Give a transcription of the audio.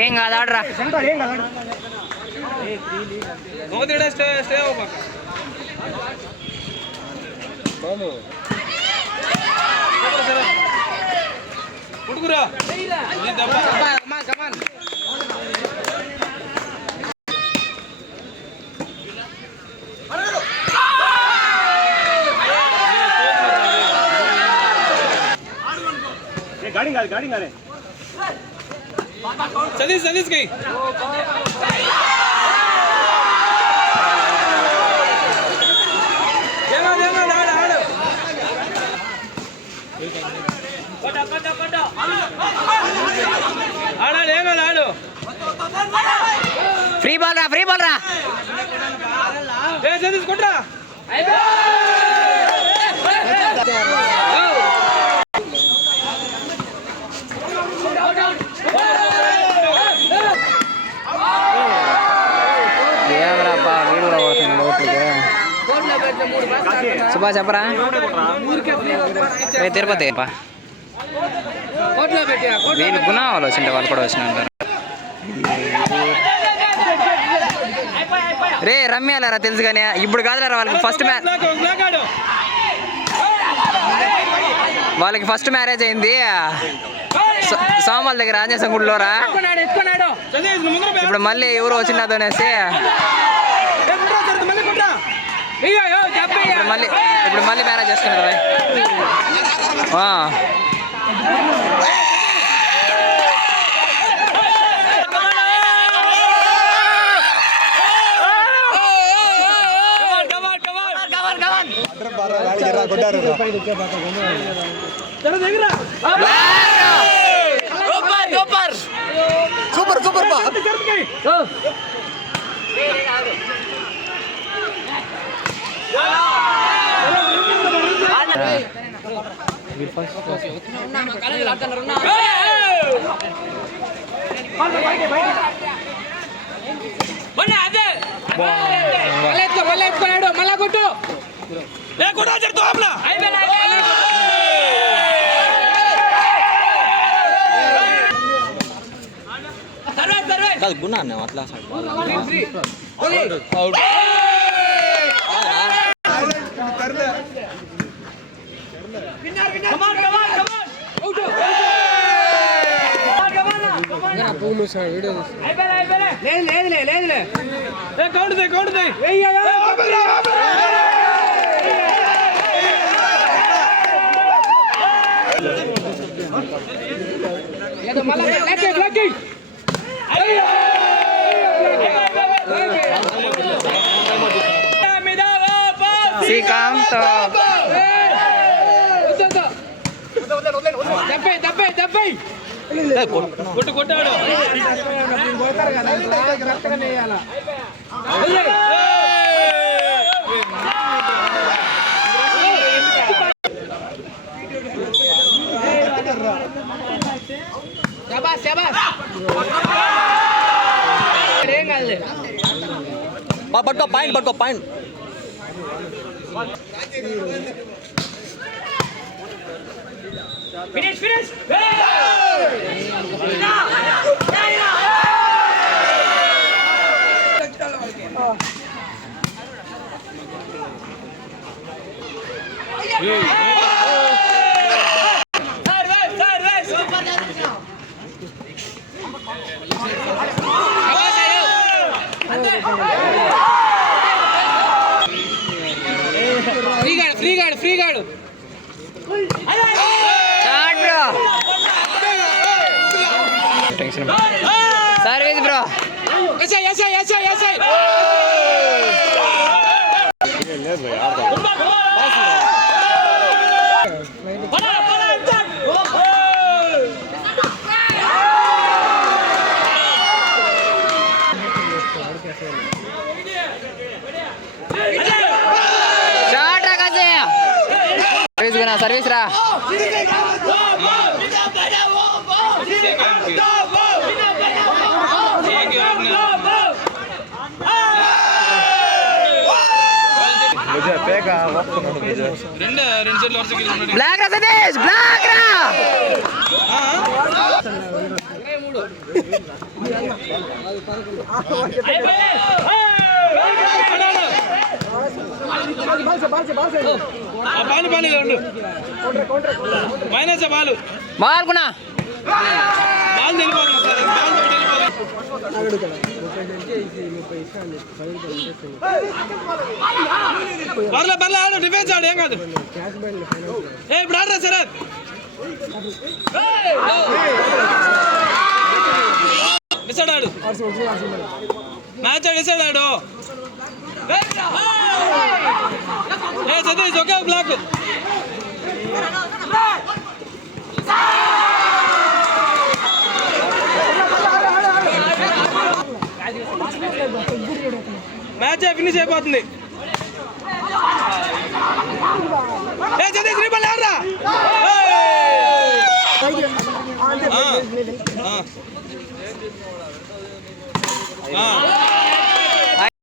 ఏం కాదు ఆడరా गाड़ी सतीश गई ఫ్రీ బాల్ రా सतीश కొట్రా సుభా చెప్పరా తిరుపతి వీళ్ళు గుణావాళ్ళు వచ్చింటే వాళ్ళు కూడా వచ్చిన రే రమ్యాలరా తెలుసు కానీ ఇప్పుడు కాదులేరా వాళ్ళకి ఫస్ట్ మ్యారేజ్ అయింది సోమాల దగ్గర ఆంజనేయ గుడిలోరా. ఇప్పుడు మళ్ళీ ఎవరు వచ్చినదో అనేసి ఇప్పుడు మళ్ళీ మ్యారేజ్ చేసుకున్నారు. సూపర్ సూపర్ మళ్ళా కొట్టు కాదు గుణ అన్న అట్లా శ్రీకాంత్ కొట్టాడు పట్టుకో పాయింట్ ఫినిష్ ఫ్రీగాడు సర్వీస్ బ్రో సర్వీస్ రా రెండు సెట్లు వరుస గెలుచుకున్నాడు. బ్లాక్ రా సతీష్ బ్లాక్ రా బాలు బాలు ఉండు మైనస్ బాలు బాల్కున్నా బాల్ వెళ్ళిపోతుంది సార్ బాల్ వెళ్ళిపోతుంది పర్లే పర్లే ఆడు డిఫెన్స్ ఆడు ఏం కాదు ఏ ఇప్పుడు ఆడరా శరత్ డిసైడ్ ఆడు మ్యాచ్ డిసైడ్ ఆడు ఏ సతీష్ ఒకే బ్లాక్ మ్యాచ్ ఫినిష్ అయిపోతుంది ఏ సతీష్ రీబాల్ ఆడరా ఆ